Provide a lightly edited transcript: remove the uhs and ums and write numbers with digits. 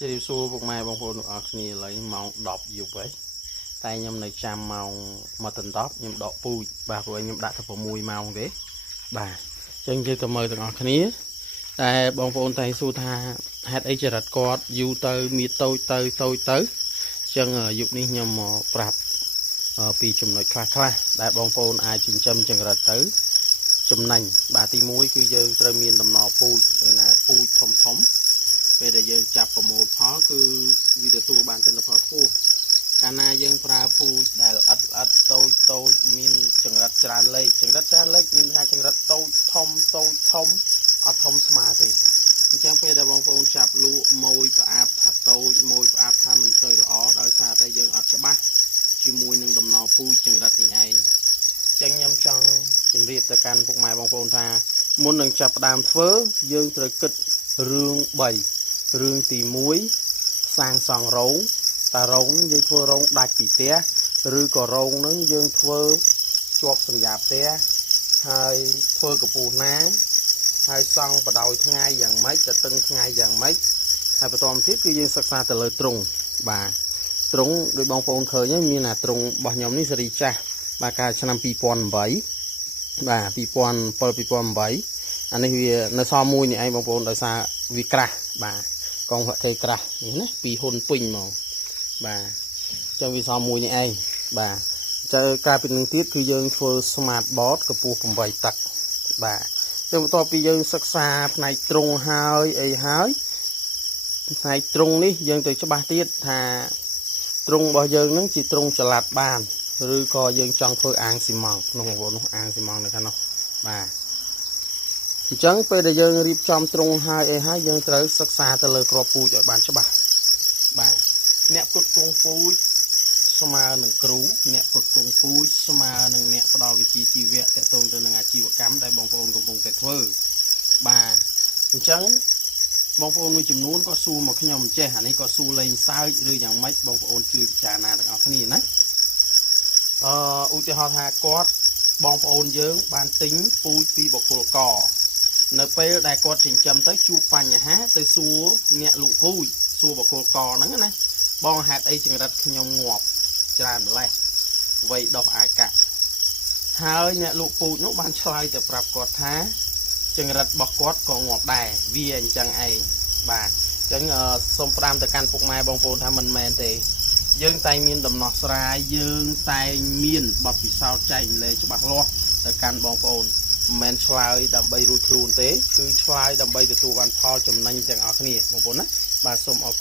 ជារៀបសួរពុកម៉ែបងប្អូនទាំងអស់គ្នាឥឡូវម៉ោង10យប់ហើយតែខ្ញុំនៅចាំម៉ោងមកដល់10ខ្ញុំដកពូជបាទព្រោះខ្ញុំដាក់ទៅ6ម៉ោងទេបាទអញ្ចឹងយើងទៅមើលទាំងអស់គ្នាតែបងប្អូនតែសួរថាហេតុអីចរិតគាត់យូរទៅមានតូចទៅអញ្ចឹងយប់នេះខ្ញុំមកប្រាប់ពីចំណុចខ្លះដែលបងប្អូនអាចចិញ្ចឹមចង្រិតទៅចំណេញបាទទី1គឺយើងត្រូវមានដំណរពូជពេលណាពូជធំពេលដែលយើងចាប់ប្រមូលផលគឺវាទទួលបានទិន្នផលខ្ពស់កាលណាយើងប្រើពូជដែលអត់តូចមានចង្រិតច្រើនលេខមានថាចង្រិតតូចធំអត់ធំស្មើទេអញ្ចឹងពេលដែលបងប្អូនចាប់លក់ម៉ួយផ្អាប់ថាតូចម៉ួយផ្អាប់ថាមិនសូវល្អដោយសារតែយើងអត់ច្បាស់ជាមួយនឹងដំណរពូជចង្រិតនេះឯងចឹងខ្ញុំចង់ជម្រាបទៅកាន់ពុកម៉ែបងប្អូនថាមុននឹងចាប់ផ្ដើមធ្វើយើងត្រូវគិតរឿង3រឿងទី1សាងសង់រោងតើរោងនឹងយើងធ្វើរោងដាច់ពីផ្ទះឬក៏រោងនឹងយើងធ្វើជាប់សម្រាប់ផ្ទះហើយធ្វើកម្ពស់ណាហើយសង់បដោយថ្ងៃយ៉ាងម៉េចទៅតឹងថ្ងៃយ៉ាងម៉េចហើយបន្តមកទៀតគឺយើងសិក្សាទៅលើទ្រុងបាទទ្រុងដោយបងប្អូនឃើញហើយមានអាទ្រុងរបស់ខ្ញុំនេះសេរីចាស់បាទកាលឆ្នាំ2008បាទ2007 2008អានេះវានៅសល់មួយនេះឯងបងប្អូនដោយសារវាក្រាស់បាទកងហថេក្រាស់នេះណាពីហ៊ុនពេញមកបាទចឹងវាសល់មួយនេះឯងបាទទៅការពីនឹងទៀតគឺយើងធ្វើ smart board កម្ពស់8 ទឹកបាទចឹងបន្ទាប់ពីយើងសិក្សាផ្នែកទ្រុងហើយអីហើយផ្នែកទ្រុងនេះយើងទៅច្បាស់ទៀតថាទ្រុងរបស់យើងនឹងជាទ្រុងចល័តបានឬក៏យើងចង់ធ្វើអាងស៊ីម៉ង់ក្នុងបងប្អូននោះអាងស៊ីម៉ង់នៅខាងនោះបាទអញ្ចឹងពេលដែលយើងរៀបចំទ្រុងហើយអីហើយយើងត្រូវសិក្សាទៅលើក្របពូជឲ្យបានច្បាស់បាទអ្នកផ្គត់ផ្គង់ពូជស្មើនឹងគ្រូអ្នកផ្គត់ផ្គង់ពូជស្មើនឹងអ្នកផ្ដល់វិជ្ជាជីវៈតកតងទៅនឹងអាជីវកម្មដែលបងប្អូនកំពុងតែធ្វើបាទអញ្ចឹងបងប្អូនមួយចំនួនក៏សួរមកខ្ញុំចេះអានេះក៏សួរលេងសើចឬយ៉ាងម៉េចបងប្អូនជួយពិចារណាទាំងអស់គ្នាណាឧទាហរណ៍ថាគាត់បងប្អូនយើងបានទិញពូជពីបកគលកនៅពេលដែលគាត់ចិញ្ចឹមទៅជួបបញ្ហាទៅសួរអ្នកលក់ពូជសួរបកគលកហ្នឹងណាបងហេតុអីចង្រិតខ្ញុំងាប់ច្រើនម្លេះវ័យដោះអាកាហើយអ្នកលក់ពូជនោះបានឆ្លើយទៅប្រាប់គាត់ថាចង្រិតរបស់គាត់ក៏ងាប់ដែរវាអញ្ចឹងឯងបាទអញ្ចឹងសូមផ្ដាំទៅកាន់ពុកម៉ែបងប្អូនថាមិនមែនទេយើងតែងមានដំណោះស្រាយយើងតែងមានបទពិសោធន៍ចែកម្លែកច្បាស់លាស់ទៅកាន់បងប្អូនមិនមែនឆ្លើយដើម្បីរួចខ្លួនទេគឺឆ្លើយដើម្បីទទួលបានផលចំណេញទាំងអស់គ្នាបងប្អូនណាបាទសូមអរ